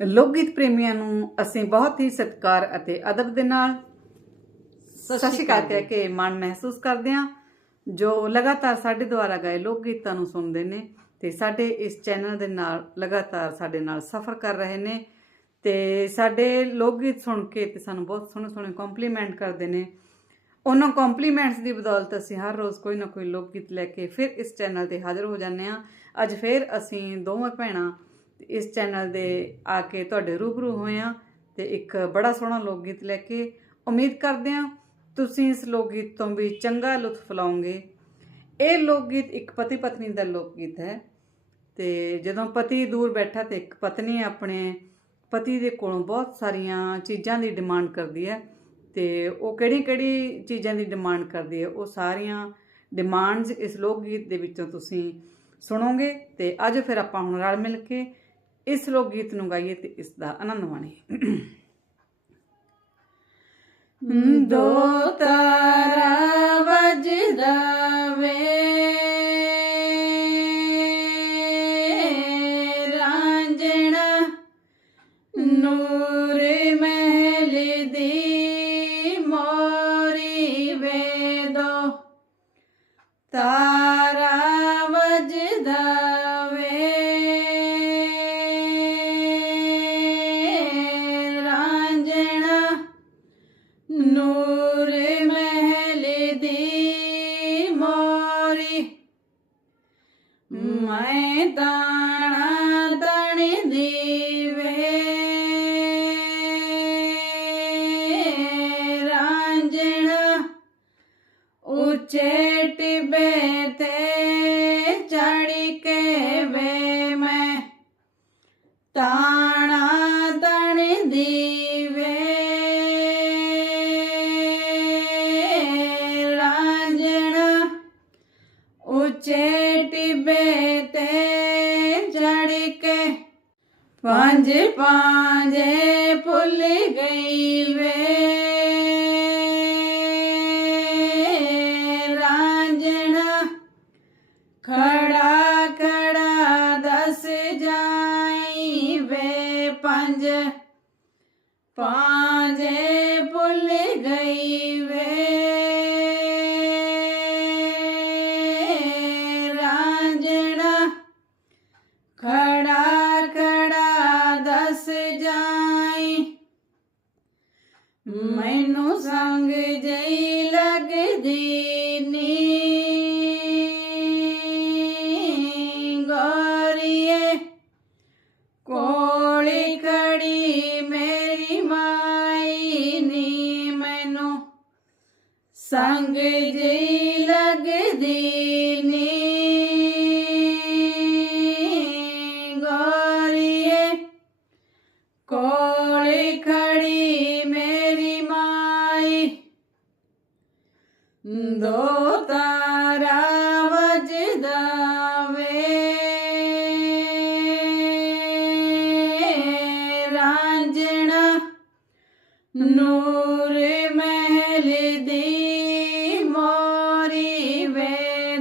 ਲੋਕ ਗੀਤ ਪ੍ਰੇਮੀਆਂ ਨੂੰ ਅਸੀਂ ਬਹੁਤ ਹੀ ਸਤਿਕਾਰ ਅਤੇ ਅਦਬ ਦੇ ਨਾਲ ਸਤਿ ਸ਼੍ਰੀ ਅਕਾਲ ਕਹਿ ਕੇ ਮਾਣ ਮਹਿਸੂਸ ਕਰਦੇ ਹਾਂ ਜੋ ਲਗਾਤਾਰ ਸਾਡੇ ਦੁਆਰਾ ਗਾਏ ਲੋਕ ਗੀਤਾਂ ਨੂੰ ਸੁਣਦੇ ਨੇ ਤੇ ਸਾਡੇ ਇਸ ਚੈਨਲ ਦੇ ਨਾਲ ਲਗਾਤਾਰ ਸਾਡੇ ਨਾਲ ਸਫ਼ਰ ਕਰ ਰਹੇ ਨੇ ਤੇ ਸਾਡੇ ਲੋਕ ਗੀਤ ਸੁਣ ਕੇ ਤੇ ਸਾਨੂੰ ਬਹੁਤ ਸੋਹਣੇ ਸੋਹਣੇ ਕੰਪਲੀਮੈਂਟ ਕਰਦੇ ਨੇ। ਉਹਨਾਂ ਕੰਪਲੀਮੈਂਟਸ ਦੀ ਬਦੌਲਤ ਅਸੀਂ ਹਰ ਰੋਜ਼ ਕੋਈ ਨਾ ਕੋਈ ਲੋਕ ਗੀਤ ਲੈ ਕੇ ਫਿਰ ਇਸ ਚੈਨਲ ਤੇ ਹਾਜ਼ਰ ਹੋ ਜਾਂਦੇ ਹਾਂ। ਅੱਜ ਫਿਰ ਅਸੀਂ ਦੋਵੇਂ ਭੈਣਾਂ ਇਸ ਚੈਨਲ ਦੇ ਆ ਕੇ ਤੁਹਾਡੇ ਰੂਬਰੂ ਹੋਏ ਹਾਂ ਤੇ ਇੱਕ ਬੜਾ ਸੋਹਣਾ ਲੋਕ ਗੀਤ ਲੈ ਕੇ ਉਮੀਦ ਕਰਦੇ ਹਾਂ ਤੁਸੀਂ ਇਸ ਲੋਕ ਗੀਤ ਤੋਂ ਵੀ ਚੰਗਾ ਲੁਤਫ ਲਓਗੇ। ਇਹ ਲੋਕ ਗੀਤ ਇੱਕ ਪਤੀ ਪਤਨੀ ਦਾ ਲੋਕ ਗੀਤ ਹੈ ਤੇ ਜਦੋਂ ਪਤੀ ਦੂਰ ਬੈਠਾ ਤੇ ਇੱਕ ਪਤਨੀ ਆਪਣੇ ਪਤੀ ਦੇ ਕੋਲੋਂ ਬਹੁਤ ਸਾਰੀਆਂ ਚੀਜ਼ਾਂ ਦੀ ਡਿਮਾਂਡ ਕਰਦੀ ਹੈ ਤੇ ਉਹ ਕਿਹੜੀ ਕਿਹੜੀ ਚੀਜ਼ਾਂ ਦੀ ਡਿਮਾਂਡ ਕਰਦੀ ਹੈ ਉਹ ਸਾਰੀਆਂ ਡਿਮਾਂਡਸ ਇਸ ਲੋਕ ਗੀਤ ਦੇ ਵਿੱਚੋਂ ਤੁਸੀਂ ਸੁਣੋਗੇ ਤੇ ਅੱਜ ਫਿਰ ਆਪਾਂ ਹੁਣ ਰਲ ਮਿਲ ਕੇ ਇਸ ਲੋਕ ਗੀਤ ਨੂੰ ਗਾਈਏ ਤੇ ਇਸ ਦਾ ਆਨੰਦ ਮਾਣੀਏ। ਦੋ ਤਾਰਾ ਵੱਜਦਾ ਉੱਚੇ ਟਿਬੇ ਤੇ ਚੜ ਕੇ ਵੇ ਮੈਂ। ਤਾਣਾ ਤਣ ਦੀ ਵੇ ਰਾਂਝਣਾ। ਉੱਚੇ ਟਿਬੇ ਤੇ ਚੜ ਕੇ। ਪੰਜ ਪਾਂਜੇ ਪਾਂਜੇ ਭੁੱਲ ਗਈ। ਸੰਗ ਜੀ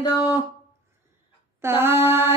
ਵੇ ਦੋ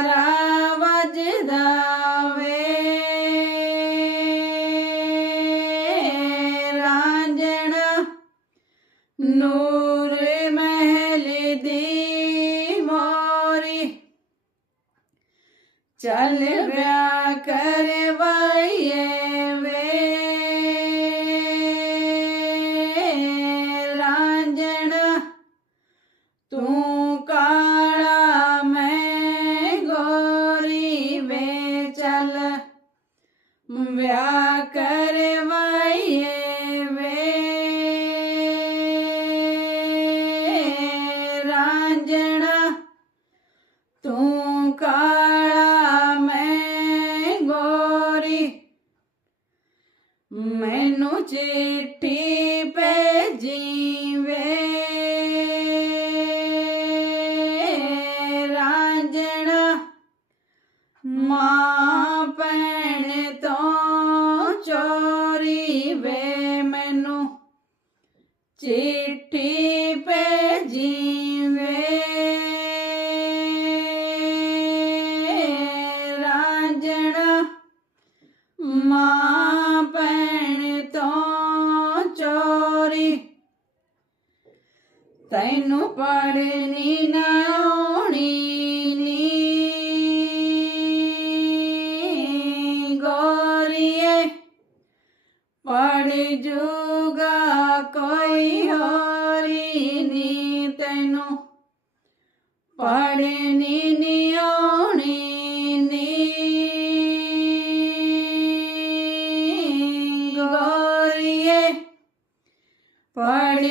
ਤੈਨੂੰ ਪੜਨੀ ਨਾ ਆਉਣੀ ਨੀ। ਗੋਰੀਏ ਪੜ ਜੂਗਾ ਕੋਈ ਹੋਰੀ ਨੀ। ਤੈਨੂੰ ਪੜਨੀ ਨੀ ਆਉਣੀ ਨੀ। ਗੋਰੀਏ ਪੜ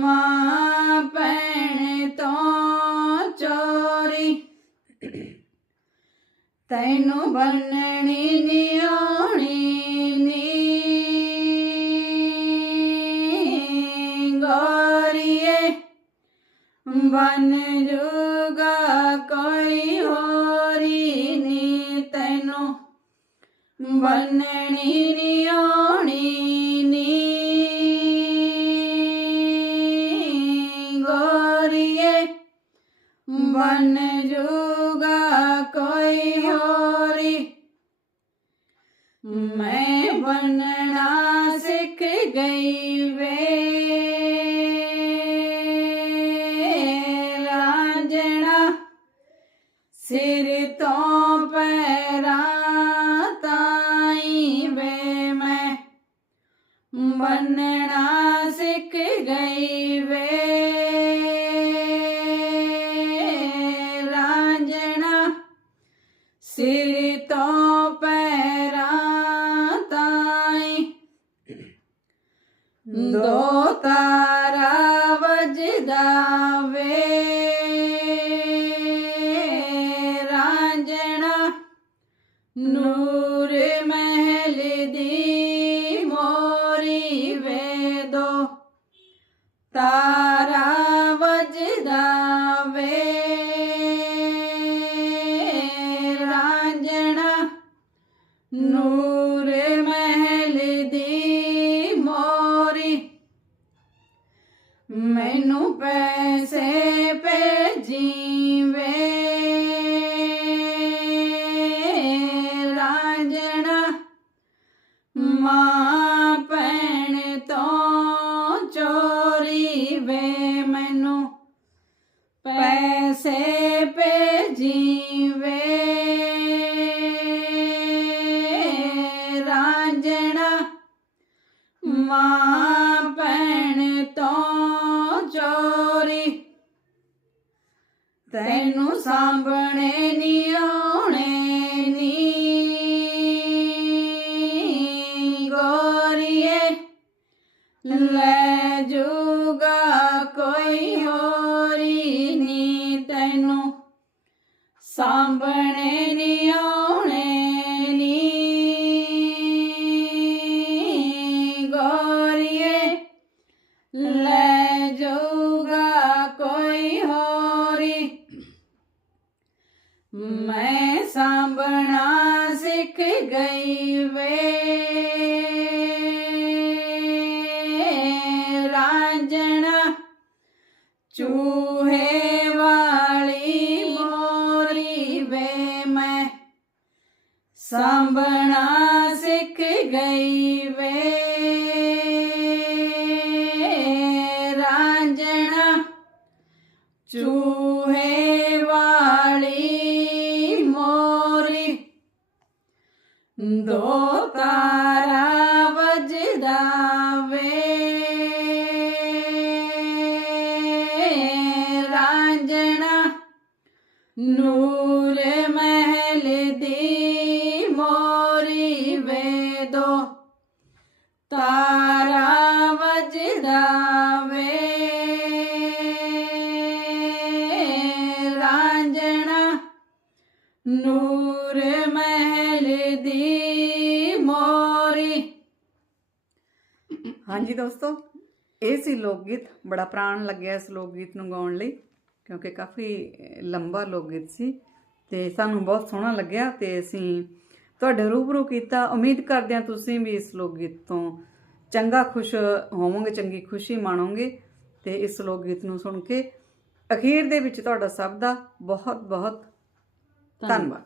ਮਾਂ ਭੈਣ ਤੋਂ ਚੋਰੀ। ਤੈਨੂੰ ਬੰਨਣੀ ਨੀ ਆਉਣੀ ਨੀ। ਗੋਰੀਏ, ਬਨ ਜੂਗਾ ਕੋਈ ਹੋਰੀ ਨੀ। ਤੈਨੂੰ ਬੰਨਣੀ ਨੀ ਨੀ ਬਨ ਜੂਗਾ ਕੋਈ ਹੋਰੀ। ਮੈਂ ਬਣਨਾ ਸਿੱਖ ਗਈ ਵੇ। ਸਿਰ ਤੋਂ ਪੈਰਾਂ ਤਾਈ। ਦੋ ਤਾਰਾ ਵਜਦਾ ਵੇ। ਰਾਂਝਣਾ ਨੂਰ ਮਹਿਲ ਦੀ ਮੋਰੀ ਵੇ ਦੋ। ਤਾਰਾ ਮਾਂ ਭੈਣ ਤੋਂ ਚੋਰੀ ਤੈਨੂੰ ਸਾਂਭਣੇ ਨੀ, ਆਉਣੇ ਨੀ। ਗੋਰੀਏ, ਲੈ ਜੂਗਾ ਕੋਈ ਹੋਰੀ ਨੀ। ਤੈਨੂੰ ਸਾਂਭਣੇ ਨੀ ਚੂਹੇ ਵਾਲੀ ਮੋਰੀ। ਦੋ ਤਾਰਾ ਵਜਦਾ ਵੇ। ਰਾਂਝਣਾ ਨੂਰ ਮਹਿਲ ਦੀ ਮੋਰੀ ਵੇ ਦੋ। ਤਾਰਾ ਹਾਂਜੀ ਦੋਸਤੋ, ਇਹ ਸੀ ਲੋਕ ਗੀਤ ਬੜਾ ਪ੍ਰਾਣ ਲੱਗਿਆ ਇਸ ਲੋਕ ਗੀਤ ਨੂੰ ਗਾਉਣ ਲਈ, ਕਿਉਂਕਿ ਕਾਫੀ ਲੰਬਾ ਲੋਕ ਗੀਤ ਸੀ ਤੇ ਸਾਨੂੰ ਬਹੁਤ ਸੋਹਣਾ ਲੱਗਿਆ ਤੇ ਅਸੀਂ ਤੁਹਾਡੇ ਰੂਬਰੂ ਕੀਤਾ। ਉਮੀਦ ਕਰਦੇ ਹਾਂ ਤੁਸੀਂ ਵੀ ਇਸ ਲੋਕ ਗੀਤ ਤੋਂ ਚੰਗਾ ਖੁਸ਼ ਹੋਵੋਗੇ, ਚੰਗੀ ਖੁਸ਼ੀ ਮਾਣੋਗੇ ਤੇ ਇਸ ਲੋਕ ਗੀਤ ਨੂੰ ਸੁਣ ਕੇ ਅਖੀਰ ਦੇ ਵਿੱਚ ਤੁਹਾਡਾ ਸਭ ਦਾ ਬਹੁਤ ਬਹੁਤ ਧੰਨਵਾਦ।